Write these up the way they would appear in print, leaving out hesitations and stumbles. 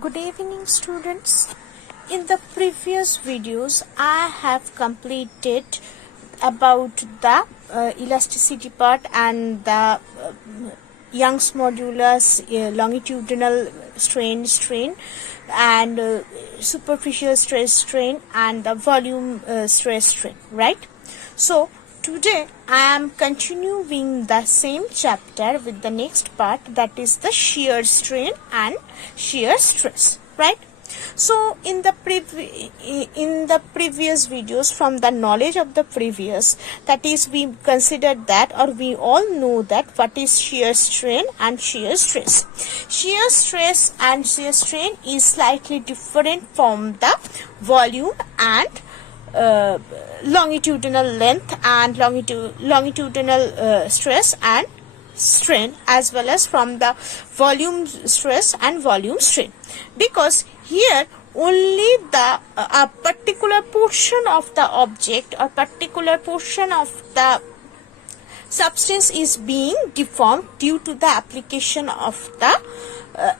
Good evening, students. In the previous videos I have completed about the elasticity part and the Young's modulus, longitudinal strain and superficial stress strain and the volume stress strain, right? So today I am continuing the same chapter with the next part, that is the shear strain and shear stress, right? So in the previous videos, from the knowledge of the previous, that is, we considered that, or we all know that, what is shear strain and shear stress. Shear stress and shear strain is slightly different from the volume and longitudinal length and longitudinal stress and strain, as well as from the volume stress and volume strain, because here only the a particular portion of the object or particular portion of the substance is being deformed due to the application of the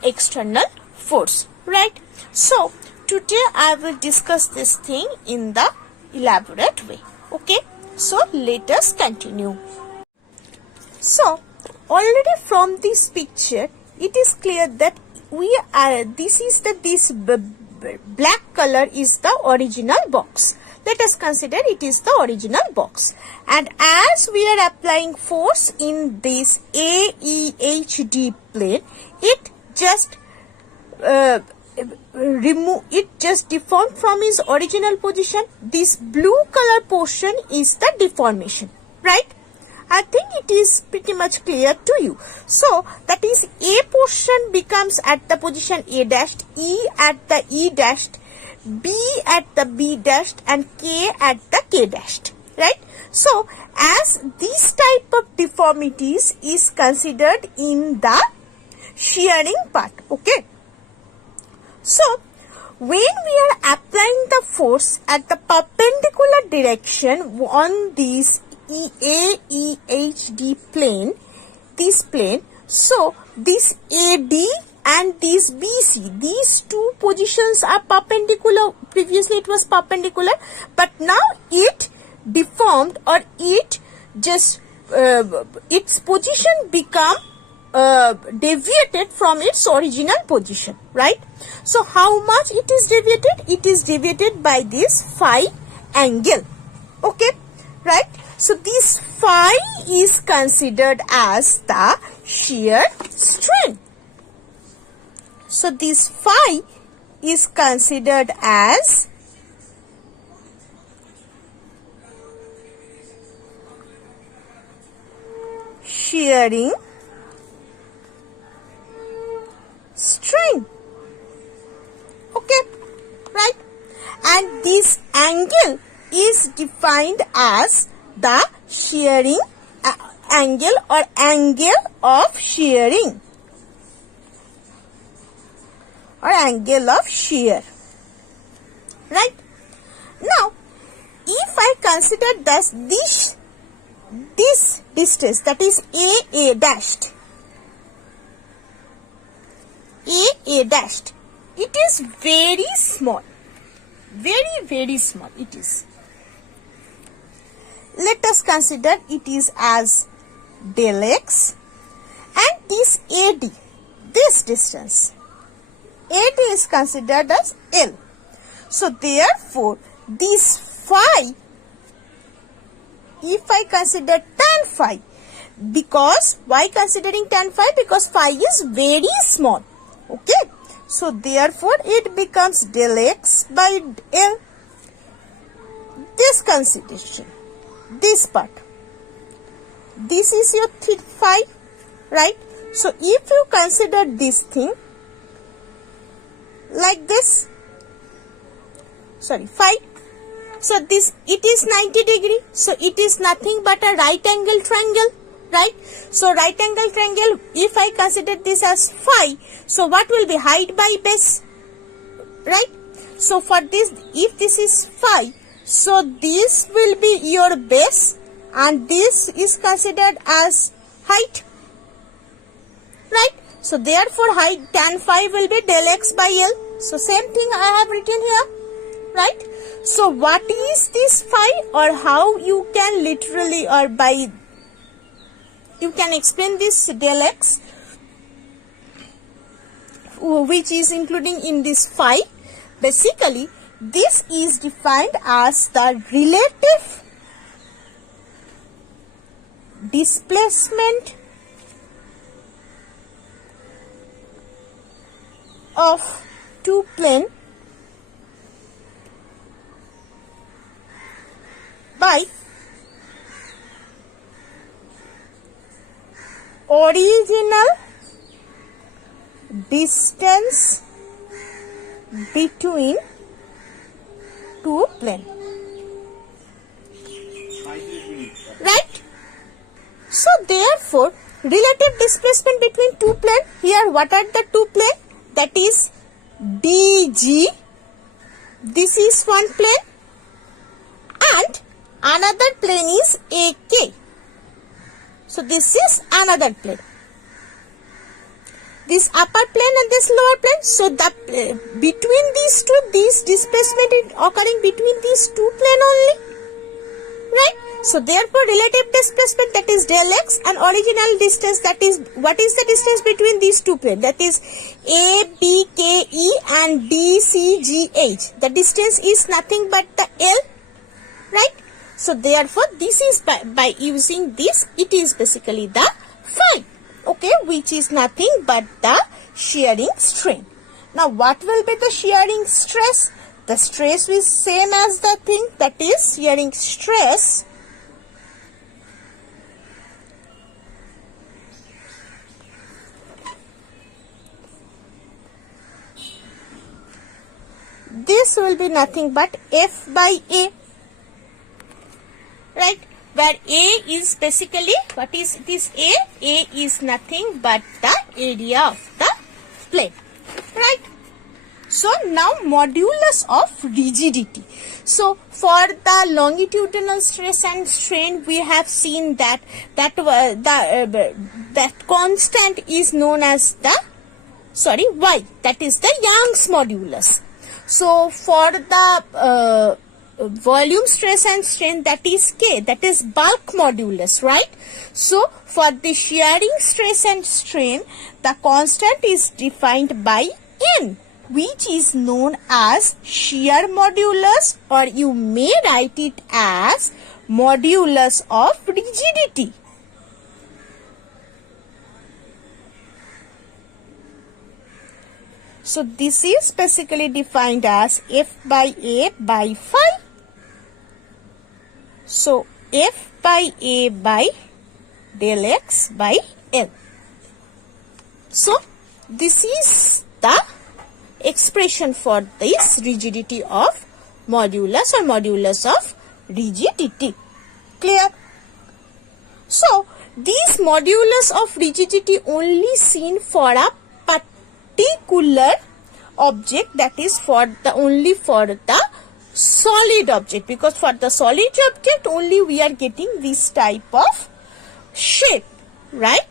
external force, right? So today I will discuss this thing in the elaborate way. Okay, so let us continue. So already from this picture it is clear that this black color is the original box. Let us consider it is the original box, and as we are applying force in this AEHD plane, it just deformed from its original position. This blue color portion is the deformation, right? I think it is pretty much clear to you. So that is, A portion becomes at the position A dashed, E at the E dashed, B at the B dashed, and K at the K dashed, right? So as this type of deformities is considered in the shearing part, okay? So when we are applying the force at the perpendicular direction on this AEHD plane, this plane, so this AD and this BC, these two positions are perpendicular. Previously it was perpendicular, but now it deformed, or it just its position become deviated from its original position, right? So how much it is deviated? It is deviated by this phi angle, okay, right? So this phi is considered as the shear strain. So this phi is considered as shearing strain, okay, right? And this angle is defined as the shearing angle, or angle of shearing, or angle of shear, right? Now if I consider this distance, that is A dashed, it is very small, very small it is. Let us consider it is as del x, and this AD, this distance, AD is considered as L. So therefore this phi, if I consider tan phi, because why considering tan phi? Because phi is very small, okay? So therefore it becomes del x by L. This consideration, this part, this is your phi, right? So if you consider this thing like this, phi, so this, it is 90 degree, so it is nothing but a right angle triangle, right? So right angle triangle, if I consider this as phi, so what will be height by base, right? So for this, if this is phi, so this will be your base, and this is considered as height, right? So therefore tan phi will be del x by L. So same thing I have written here, right? So what is this phi, or how you can literally, or by you can explain this del x, which is including in this phi. Basically this is defined as the relative displacement of two plane by original distance between two plane, right? So therefore relative displacement between two plane, here what are the two plane? That is DG, this is one plane, and another plane is AK. So this is another plane, this upper plane and this lower plane. So the between these two, this displacement is occurring between these two plane only, right? So therefore relative displacement, that is del x, and original distance, that is what is the distance between these two planes, that is ABKE and DCGH. The distance is nothing but the L, right? So therefore this is by using this, it is basically the phi, okay, which is nothing but the shearing strain. Now what will be the shearing stress? The stress is same as the thing, that is shearing stress this will be nothing but F by A, right? Where A is basically, what is this A? A is nothing but the area of the plane, right? So now modulus of rigidity. So for the longitudinal stress and strain, we have seen that that constant is known as the Y, that is the Young's modulus. So for the volume stress and strain, that is K, that is bulk modulus, right? So for the shearing stress and strain, the constant is defined by N, which is known as shear modulus, or you may write it as modulus of rigidity. So this is basically defined as F by A by phi. So F by A by del x by L. So this is the expression for this rigidity of modulus, or modulus of rigidity. Clear? So this modulus of rigidity only seen for a particular object, that is for the only for the solid object, because for the solid object only we are getting this type of shape, right?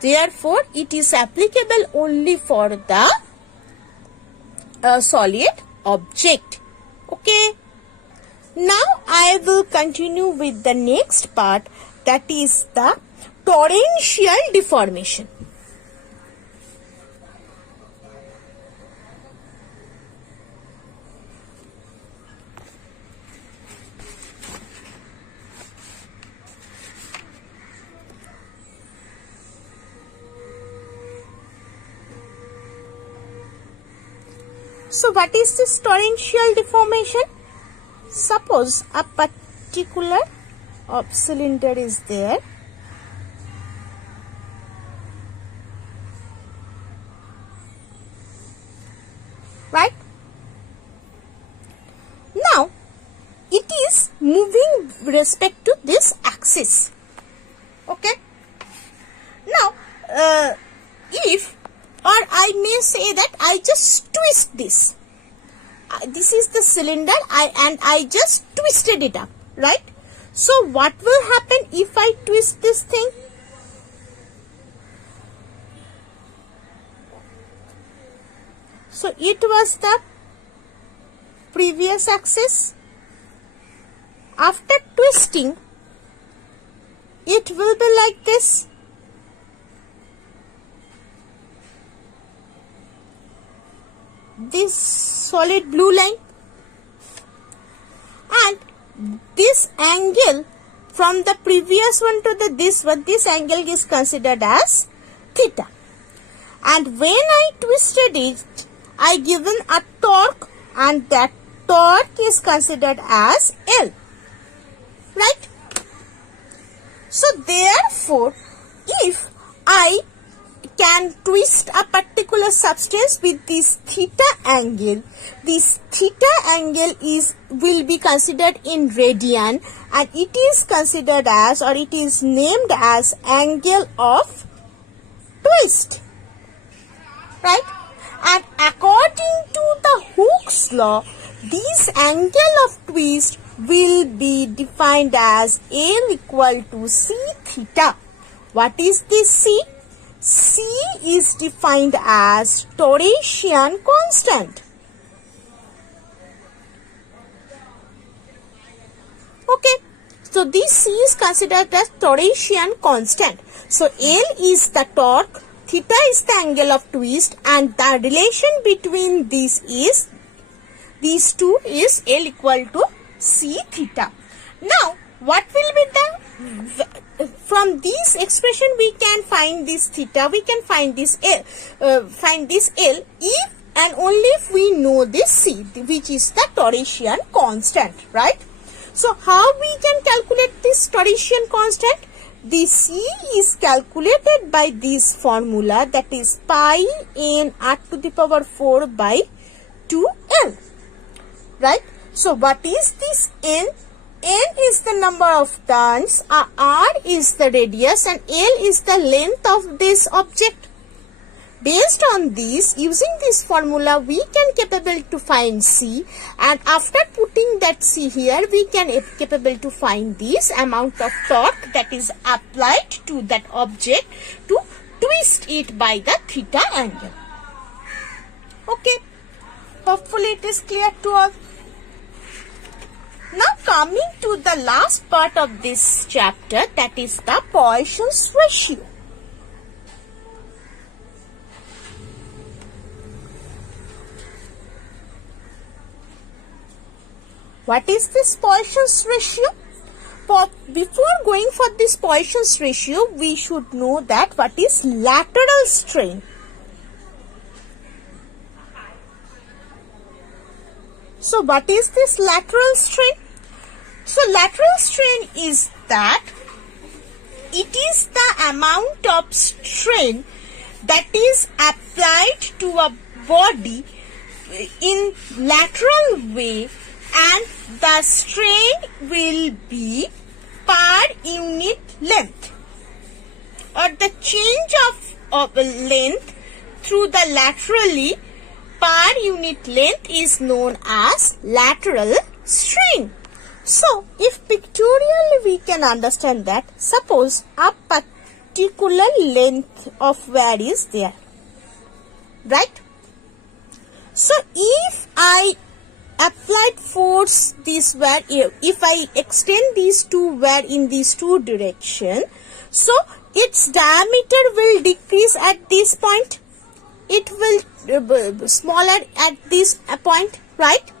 Therefore it is applicable only for the solid object. Okay, now I will continue with the next part, that is the torrential deformation. So what is this torrential deformation? Suppose a particular cylinder is there, right? Now it is moving with respect to this axis. Okay. Now if, or I may say that I just twist this. This is the cylinder, and I just twisted it up, right? So what will happen if I twist this thing? So it was the previous axis. After twisting, it will be like this. This solid blue line, and this angle from the previous one to this one, this angle is considered as theta. And when I twisted it, I given a torque, and that torque is considered as L, right? So therefore, if I can twist a particular substance with this theta angle, this theta angle will be considered in radian, and it is considered as, or it is named as, angle of twist, right? And according to the Hooke's law, this angle of twist will be defined as L equal to C theta. What is this C? C is defined as Torresian constant. Okay, so this C is considered as Torresian constant. So L is the torque, theta is the angle of twist, and the relation between these two is L equal to C theta. Now, what will be the, from this expression we can find this theta, we can find this L, if and only if we know this C, which is the Torresian constant, right? So, how we can calculate this Torresian constant? The C is calculated by this formula, that is pi n r to the power 4 by 2L, right? So, what is this n? N is the number of turns, r is the radius, and L is the length of this object. Based on this, using this formula, we can capable to find C, and after putting that C here, we can capable to find this amount of torque that is applied to that object to twist it by the theta angle. Okay, hopefully it is clear to all. Now coming to the last part of this chapter, that is the Poisson's ratio. What is this Poisson's ratio? Before going for this Poisson's ratio, we should know that what is lateral strain. So what is this lateral strain? So lateral strain is that it is the amount of strain that is applied to a body in lateral way, and the strain will be per unit length, or the change of length through the laterally per unit length is known as lateral strain. So, if pictorially we can understand that, suppose a particular length of wire is there, right? So, if I applied force this wire, if I extend these two wire in these two directions, so its diameter will decrease at this point. It will smaller at this point, right?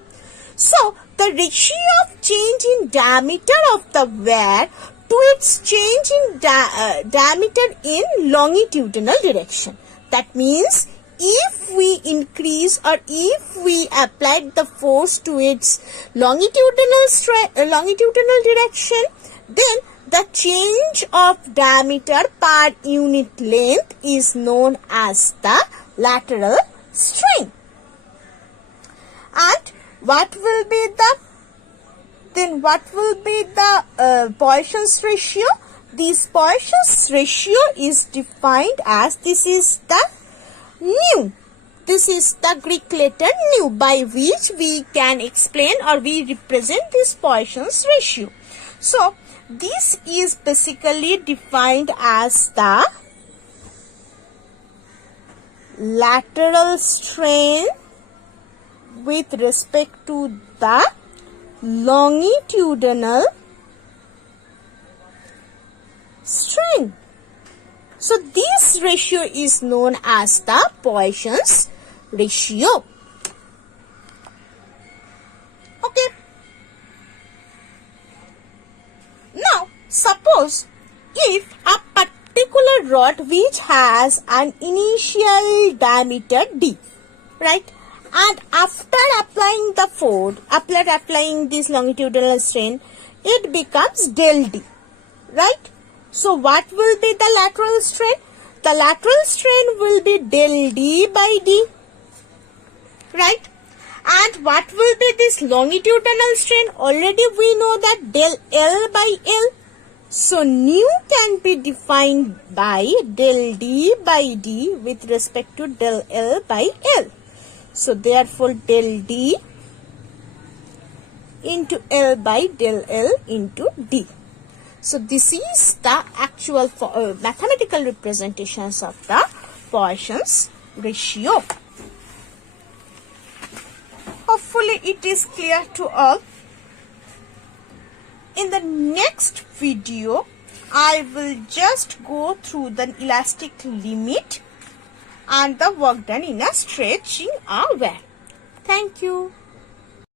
So, the ratio of change in diameter of the wire to its change in diameter in longitudinal direction. That means, if we increase or if we apply the force to its longitudinal direction, then the change of diameter per unit length is known as the lateral strain. And what will be the Poisson's ratio? This Poisson's ratio is defined as, this is the nu. This is the Greek letter nu, by which we can explain or we represent this Poisson's ratio. So, this is basically defined as the lateral strain with respect to the longitudinal strain. So this ratio is known as the Poisson's ratio. Okay. Now, suppose if a particular rod which has an initial diameter d, right, and after applying the force, applying this longitudinal strain, it becomes del d, right? So what will be the lateral strain? The lateral strain will be del d by d, right? And what will be this longitudinal strain? Already we know that del L by L. So nu can be defined by del d by d with respect to del L by L. So therefore del d into L by del L into d. So this is the actual mathematical representations of the Poisson's ratio. Hopefully it is clear to all. In the next video, I will just go through the elastic limit and the work done in a stretching aware. Thank you.